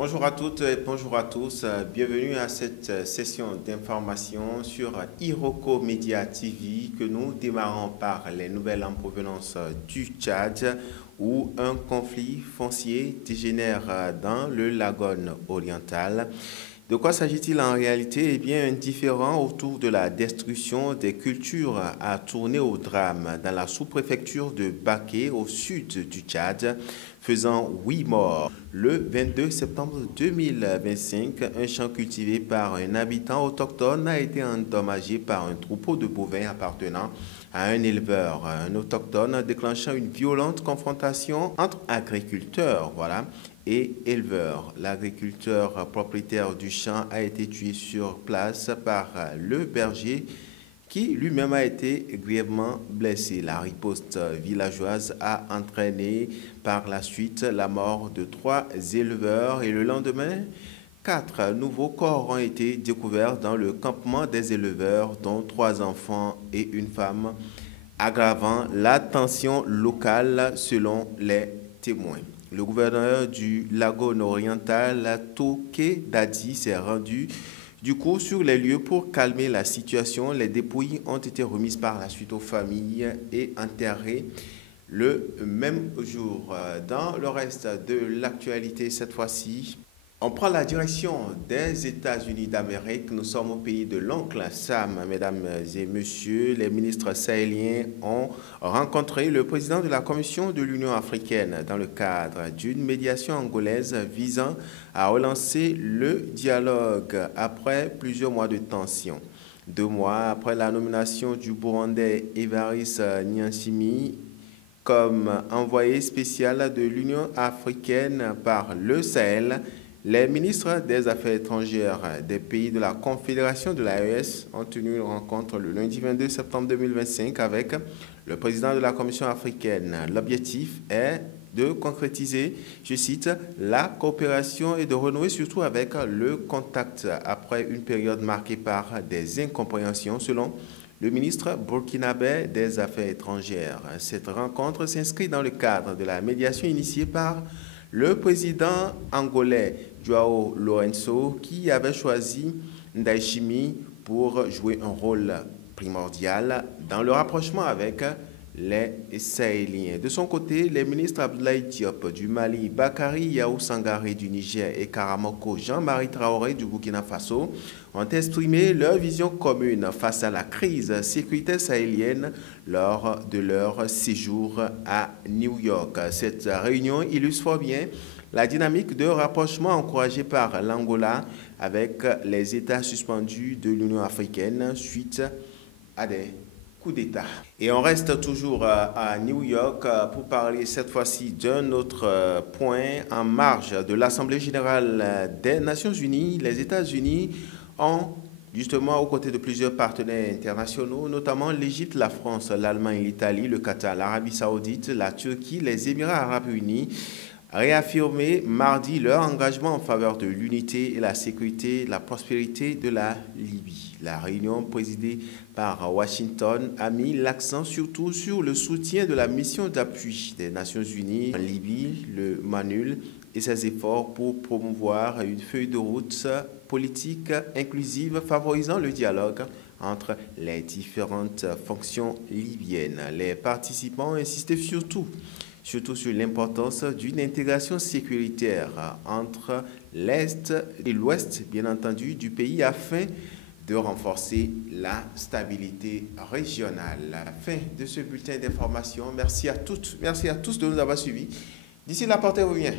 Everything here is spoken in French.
Bonjour à toutes et bonjour à tous. Bienvenue à cette session d'information sur Iroko Media TV que nous démarrons par les nouvelles en provenance du Tchad où un conflit foncier dégénère dans le Lagone oriental. De quoi s'agit-il en réalité? Eh bien, un différend autour de la destruction des cultures a tourné au drame dans la sous-préfecture de Baké au sud du Tchad, faisant 8 morts. Le 22 septembre 2025, un champ cultivé par un habitant autochtone a été endommagé par un troupeau de bovins appartenant à un éleveur, un autochtone, déclenchant une violente confrontation entre agriculteurs, et éleveurs. L'agriculteur propriétaire du champ a été tué sur place par le berger qui lui-même a été grièvement blessé. La riposte villageoise a entraîné par la suite la mort de 3 éleveurs et le lendemain, 4 nouveaux corps ont été découverts dans le campement des éleveurs, dont 3 enfants et une femme, aggravant la tension locale selon les témoins. Le gouverneur du Lagone oriental, Toké Dadi, s'est rendu du coup sur les lieux pour calmer la situation. Les dépouilles ont été remises par la suite aux familles et enterrées le même jour. Dans le reste de l'actualité cette fois-ci, on prend la direction des États-Unis d'Amérique. Nous sommes au pays de l'oncle Sam, mesdames et messieurs. Les ministres sahéliens ont rencontré le président de la Commission de l'Union africaine dans le cadre d'une médiation angolaise visant à relancer le dialogue après plusieurs mois de tension. 2 mois après la nomination du Burundais Evariste Nyansimi comme envoyé spécial de l'Union africaine par le Sahel, les ministres des Affaires étrangères des pays de la Confédération de l'AES ont tenu une rencontre le lundi 22 septembre 2025 avec le président de la Commission africaine. L'objectif est de concrétiser, je cite, la coopération et de renouer surtout avec le contact après une période marquée par des incompréhensions selon le ministre burkinabé des Affaires étrangères. Cette rencontre s'inscrit dans le cadre de la médiation initiée par le président angolais João Lourenço, qui avait choisi Ndayishimiye pour jouer un rôle primordial dans le rapprochement avec les Sahéliens. De son côté, les ministres Abdoulaye Diop du Mali, Bakary Yahou Sangaré du Niger et Karamoko Jean-Marie Traoré du Burkina Faso ont exprimé leur vision commune face à la crise sécuritaire sahélienne lors de leur séjour à New York. Cette réunion illustre bien la dynamique de rapprochement encouragée par l'Angola avec les États suspendus de l'Union africaine suite à des coups d'État. Et on reste toujours à New York pour parler cette fois-ci d'un autre point. En marge de l'Assemblée générale des Nations unies, les États-Unis ont justement aux côtés de plusieurs partenaires internationaux, notamment l'Égypte, la France, l'Allemagne, l'Italie, le Qatar, l'Arabie saoudite, la Turquie, les Émirats arabes unis, réaffirmé mardi leur engagement en faveur de l'unité et la sécurité, la prospérité de la Libye. La réunion présidée par Washington a mis l'accent surtout sur le soutien de la mission d'appui des Nations Unies en Libye, le MANUL, et ses efforts pour promouvoir une feuille de route politique inclusive favorisant le dialogue entre les différentes fonctions libyennes. Les participants insistaient surtout sur l'importance d'une intégration sécuritaire entre l'Est et l'Ouest, bien entendu, du pays afin de renforcer la stabilité régionale. À la fin de ce bulletin d'information, merci à toutes, merci à tous de nous avoir suivis. D'ici là, portez-vous bien.